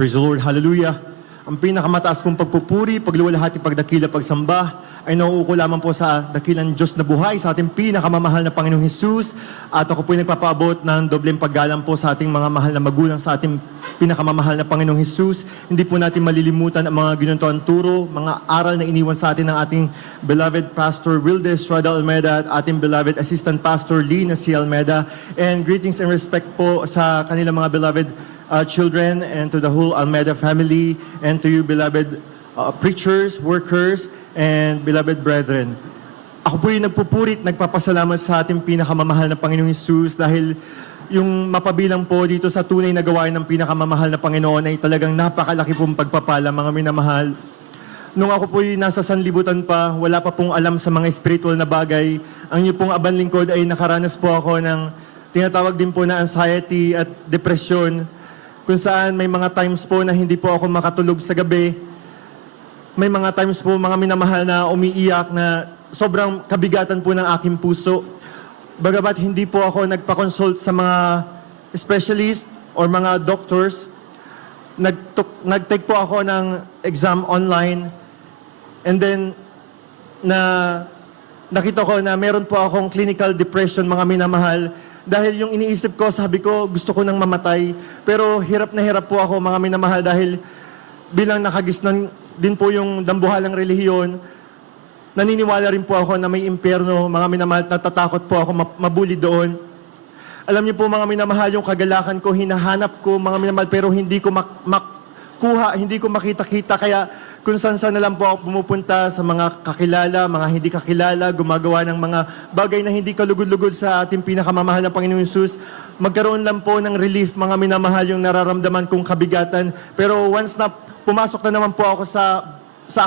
Praise the Lord. Hallelujah. Ang pinakamataas pong pagpupuri, pagluwalhati, pagdakila, pagsamba ay nauuko lamang po sa dakilang Diyos na buhay, sa ating pinakamamahal na Panginoong Hesus. At ako po ay nagpapaabot ng dobleng paggalang po sa ating mga mahal na magulang, sa ating pinakamamahal na Panginoong Hesus. Hindi po natin malilimutan ang mga ginuntuang turo, mga aral na iniwan sa atin ng ating beloved Pastor Wilde Estrada Almeida at ating beloved Assistant Pastor Lina C. Almeida. And greetings and respect po sa kanilang mga beloved children and to the whole Almeida family and to you beloved preachers, workers, and beloved brethren. Ako po yung nagpupurit, nagpapasalamat sa ating pinakamamahal na Panginoong Hesus dahil yung mapabilang po dito sa tunay na gawain ng pinakamamahal na Panginoon ay talagang napakalaki pong pagpapala, mga minamahal. Nung ako po yung nasa sanlibutan pa, wala pa pong alam sa mga spiritual na bagay, ang inyo pong aban lingkod ay nakaranas po ako ng tinatawag din po na anxiety at depression, kung saan may mga times po na hindi po ako makatulog sa gabi. May mga times po, mga minamahal, na umiiyak na sobrang kabigatan po ng aking puso. Bagamat hindi po ako nagpa-consult sa mga specialist or mga doctors, nag-take po ako ng exam online. And then, nakita ko na meron po akong clinical depression, mga minamahal. Dahil yung iniisip ko, sabi ko, gusto ko nang mamatay. Pero hirap na hirap po ako, mga minamahal, dahil bilang nakagisnan din po yung dambuhalang relihiyon, naniniwala rin po ako na may impyerno, mga minamahal, natatakot po ako mabuli doon. Alam niyo po, mga minamahal, yung kagalakan ko, hinahanap ko, mga minamahal, pero hindi ko makuha, hindi ko makita-kita. Kaya kung saan-saan na lang po ako pumupunta sa mga kakilala, mga hindi kakilala, gumagawa ng mga bagay na hindi kalugod-lugod sa ating pinakamamahal na Panginoong Hesus. Magkaroon lang po ng relief, mga minamahal, yung nararamdaman kong kabigatan. Pero once na pumasok na naman po ako sa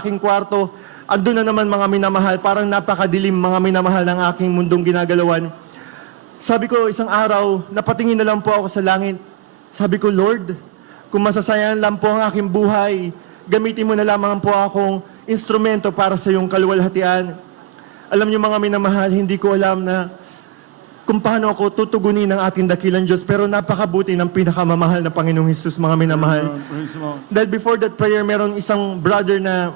aking kwarto, andun na naman, mga minamahal, parang napakadilim, mga minamahal, ng aking mundong ginagalawan. Sabi ko, isang araw, napatingin na lang po ako sa langit. Sabi ko, Lord, kung masasayang lang po ang aking buhay, gamitin mo na lamang po akong instrumento para sa iyong kaluwalhatian. Alam niyo, mga minamahal, hindi ko alam na kung paano ako tutugunin ng ating dakilang Diyos, pero napakabuti ng pinakamamahal na Panginoong Hesus, mga minamahal. Dahil before that prayer, meron isang brother na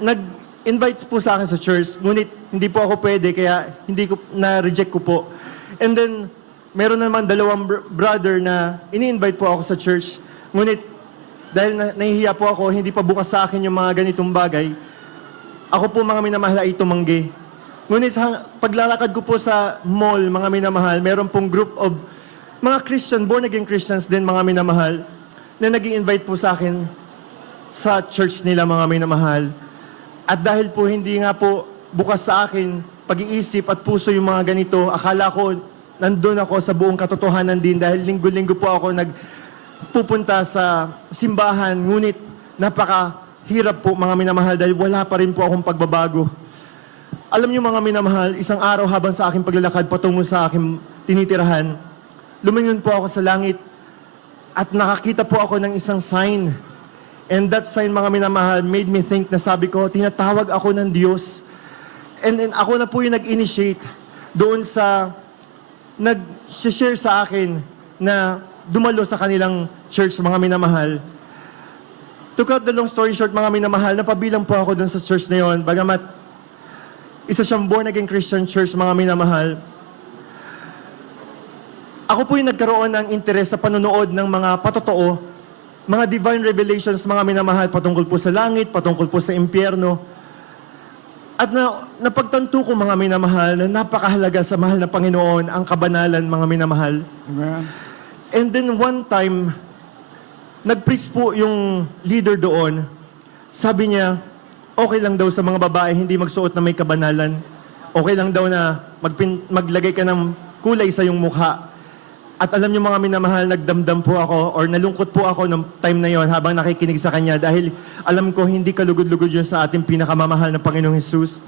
nag-invite po sa akin sa church, ngunit hindi po ako pwede, kaya hindi ko na-reject ko po. And then, meron naman dalawang brother na ini-invite po ako sa church, ngunit dahil nahihiya po ako, hindi pa bukas sa akin yung mga ganitong bagay, ako po, mga minamahal, ay tumanggi. Ngunit sa paglalakad ko po sa mall, mga minamahal, meron pong group of mga Christian, born-again Christians din, mga minamahal, na nag-i-invite po sa akin sa church nila, mga minamahal. At dahil po hindi nga po bukas sa akin pag-iisip at puso yung mga ganito, akala ko nandun ako sa buong katotohanan din dahil linggo-linggo po ako pupunta sa simbahan, ngunit napakahirap po, mga minamahal, dahil wala pa rin po akong pagbabago. Alam niyo, mga minamahal, isang araw habang sa aking paglalakad patungo sa aking tinitirahan, lumingon po ako sa langit at nakakita po ako ng isang sign. And that sign, mga minamahal, made me think na sabi ko, tinatawag ako ng Diyos. And then ako na po yung nag-initiate doon sa nag-share sa akin na dumalo sa kanilang church, mga minamahal. To cut the long story short, mga minamahal, napabilang po ako dun sa church na yon. Bagamat isa siyang born-again Christian church, mga minamahal. Ako po yung nagkaroon ng interes sa panonood ng mga patotoo, mga divine revelations, mga minamahal, patungkol po sa langit, patungkol po sa impyerno. At napagtanto ko, mga minamahal, na napakahalaga sa mahal na Panginoon ang kabanalan, mga minamahal. Amen. And then one time, nag-preach po yung leader doon. Sabi niya, okay lang daw sa mga babae hindi magsuot na may kabanalan. Okay lang daw na maglagay ka ng kulay sa iyong mukha. At alam niyo, mga minamahal, nagdamdam po ako or nalungkot po ako ng time na yon habang nakikinig sa kanya dahil alam ko hindi kalugod-lugod yun sa ating pinakamamahal na Panginoong Hesus.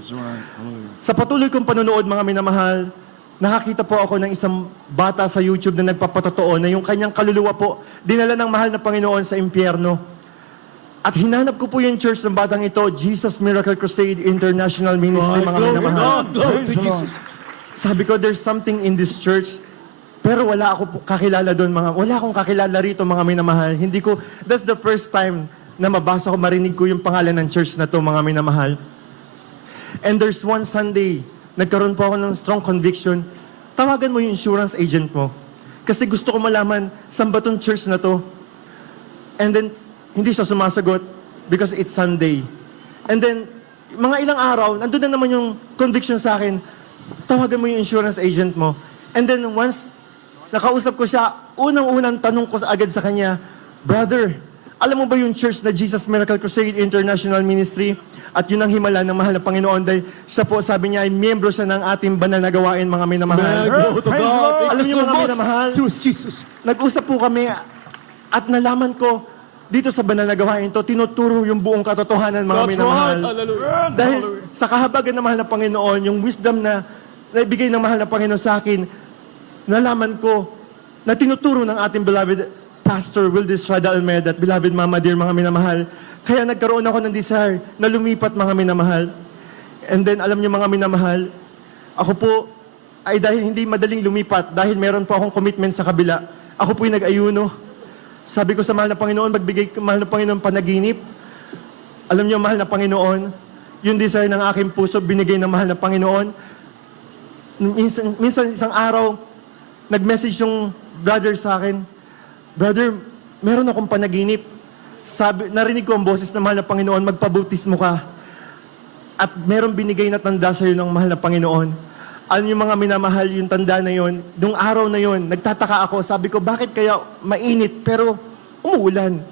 Sa patuloy kong panonood, mga minamahal, nakakita po ako ng isang bata sa YouTube na nagpapatotoo na yung kanyang kaluluwa po dinala ng mahal na Panginoon sa impyerno. At hinanap ko po yung church ng batang ito, Jesus Miracle Crusade International Ministry, mga minamahal. Glory to Jesus. Sabi ko, there's something in this church Pero wala kakilala doon, wala akong kakilala rito, mga minamahal. That's the first time na mabasa ko, marinig ko yung pangalan ng church na to, mga minamahal. And there's one Sunday, nagkaroon po ako ng strong conviction, tawagan mo yung insurance agent mo. Kasi gusto ko malaman, saan ba tong church na to? And then, hindi siya sumasagot because it's Sunday. And then, mga ilang araw, nandun na naman yung conviction sa akin, tawagan mo yung insurance agent mo. And then once nakausap ko siya, unang-unang tanong ko agad sa kanya, Brother, alam mo ba yung church na Jesus Miracle Crusade International Ministry? At yun ang himala ng mahal na Panginoon dahil siya po, sabi niya, ay miyembro siya ng ating banal na gawain, mga minamahal. Alam niyo mga minamahal, nag-usap po kami at nalaman ko, dito sa banal na gawain to, tinuturo yung buong katotohanan, mga minamahal. Dahil sa kahabagan ng mahal na Panginoon, yung wisdom na naibigay ng mahal na Panginoon sa akin, nalaman ko na tinuturo ng ating beloved Pastor Wildis Rada Almeida at beloved Mama Dear, mga minamahal. Kaya nagkaroon ako ng desire na lumipat, mga minamahal. And then, alam niyo mga minamahal, ako po ay dahil hindi madaling lumipat, dahil meron po akong commitment sa kabila, ako po'y nag-ayuno. Sabi ko sa mahal na Panginoon, magbigay mahal na Panginoon panaginip. Alam niyo, mahal na Panginoon, yung desire ng aking puso, binigay ng mahal na Panginoon. Minsan isang araw, nag-message yung brother sa akin, Brother, meron akong panaginip. Narinig ko ang boses ng mahal na Panginoon, magpabautismo ka. At meron binigay na tanda sa iyo ng mahal na Panginoon. Alam niyo mga minamahal, yung tanda na yon, nung araw na yon, nagtataka ako, sabi ko, bakit kaya mainit pero umuulan?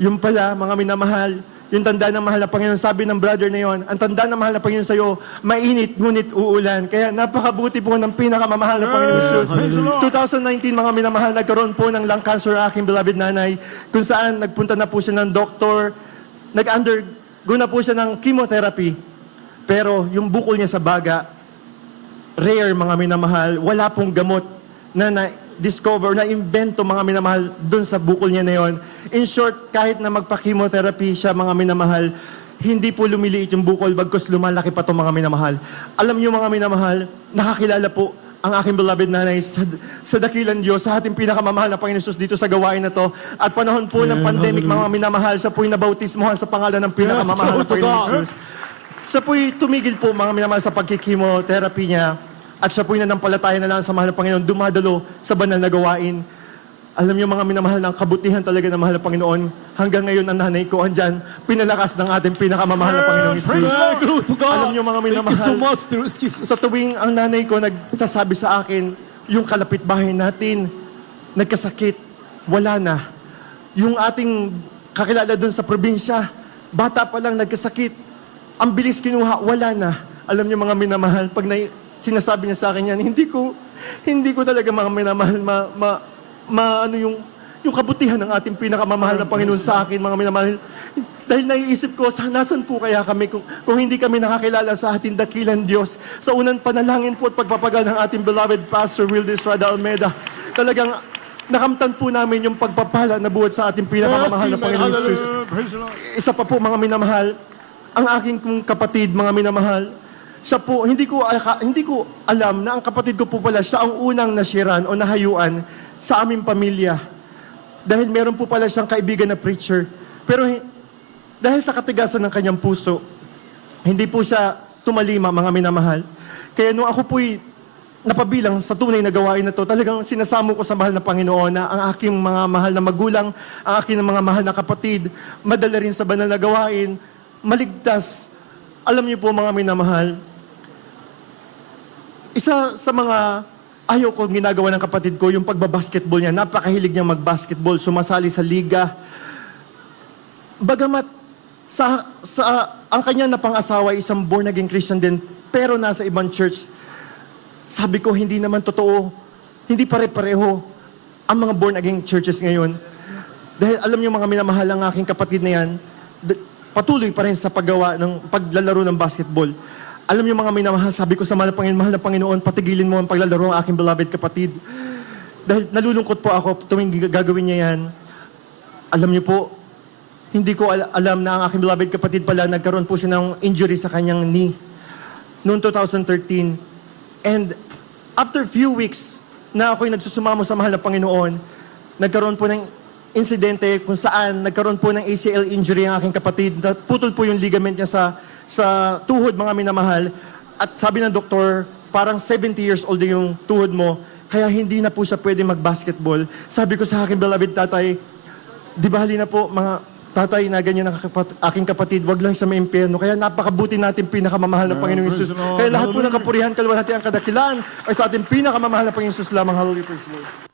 Yung pala, mga minamahal, yung tanda ng mahal na Panginoon, sabi ng brother na yon, ang tanda ng mahal na Panginoon sa iyo, mainit ngunit uulan. Kaya napakabuti po ng pinakamamahal na Panginoon Jesus. 2019, mga minamahal, nagkaroon po ng lung cancer aking beloved nanay, kung saan nagpunta na po siya ng doktor, nag-undergo na po siya ng chemotherapy. Pero yung bukol niya sa baga, rare, mga minamahal, wala pong gamot na discover, na invento, mga minamahal, dun sa bukol niya na yon. In short, kahit na magpa-chemotherapy siya, mga minamahal, hindi po lumiliit yung bukol, bagkus lumalaki pa to, mga minamahal. Alam niyo, mga minamahal, nakakilala po ang aking beloved nanay sa dakilang Diyos, sa ating pinakamamahal na Panginoon Jesus dito sa gawain na to. At panahon po ng pandemic, mga minamahal, siya po'y nabautismohan sa pangalan ng pinakamamahal na Panginoon Jesus. Siya po'y tumigil po, mga minamahal, sa pagkikimotherapy niya. At siya po'y nanampalataya na lang sa mahal na Panginoon, dumadalo sa banal na gawain. Alam niyo mga minamahal, ng kabutihan talaga ng mahal na Panginoon. Hanggang ngayon ang nanay ko andyan, pinalakas ng ating pinakamamahal na Panginoong Jesus. Alam niyo mga minamahal, sa tuwing ang nanay ko nagsasabi sa akin, yung kalapitbahay natin, nagkasakit, wala na. Yung ating kakilala doon sa probinsya, bata pa lang nagkasakit, ang bilis kinuha, wala na. Alam niyo mga minamahal, pag sinasabi niya sa akin yan, hindi ko talaga mga minamahal ano yung kabutihan ng ating pinakamamahal na Panginoon sa akin, mga minamahal. Dahil naiisip ko, nasan po kaya kami kung hindi kami nakakilala sa ating dakilang Diyos. Sa unang panalangin po at pagpapagal ng ating beloved Pastor Wildis Rada Almeida, talagang nakamtan po namin yung pagpapala na buhat sa ating pinakamamahal na Panginoon Jesus. Isa pa po, mga minamahal, ang aking kapatid, mga minamahal, siya po, hindi ko alam na ang kapatid ko po pala, siya ang unang nasiran o nahayuan sa aming pamilya. Dahil meron po pala siyang kaibigan na preacher. Pero dahil sa katigasan ng kanyang puso, hindi po siya tumalima, mga minamahal. Kaya nung ako po'y napabilang sa tunay na gawain na to, talagang sinasamo ko sa mahal na Panginoon na ang aking mga mahal na magulang, ang aking mga mahal na kapatid, madala rin sa banal na gawain, maligtas. Alam niyo po mga minamahal, isa sa mga ayaw ko ginagawa ng kapatid ko, yung pagbabasketball niya. Napakahilig niya magbasketball, sumasali sa liga. Bagamat ang kanya na pang-asawa ay isang born-again Christian din, pero nasa ibang church, sabi ko, hindi naman totoo, hindi pare-pareho ang mga born-again churches ngayon. Dahil alam niyo mga minamahal, ang aking kapatid na yan, patuloy pa rin sa paglalaro ng basketball. Alam niyo mga minamahal, sabi ko sa mahal na Panginoon, patigilin mo ang paglalaro ng aking beloved kapatid. Dahil nalulungkot po ako tuwing gagawin niya yan. Alam niyo po, hindi ko alam na ang aking beloved kapatid pala, nagkaroon po siya ng injury sa kanyang knee noong 2013. And after few weeks, na ako'y nagsusumamo sa mahal na Panginoon, nagkaroon po ng insidente kung saan nagkaroon po ng ACL injury ang aking kapatid. Putol po yung ligament niya sa tuhod, mga minamahal. At sabi ng doktor, parang 70 years old yung tuhod mo, kaya hindi na po siya pwede mag-basketball. Sabi ko sa aking beloved tatay, di bali na po mga tatay na ganyan ang aking kapatid, wag lang siya maimpyerno. Kaya napakabuti natin pinakamamahal na Panginoong Isus. Kaya lahat po ng kapurihan, kalwalhatian, kadakilaan ay sa ating pinakamamahal na Panginoong Isus lamang. Hallelujah, praise the Lord.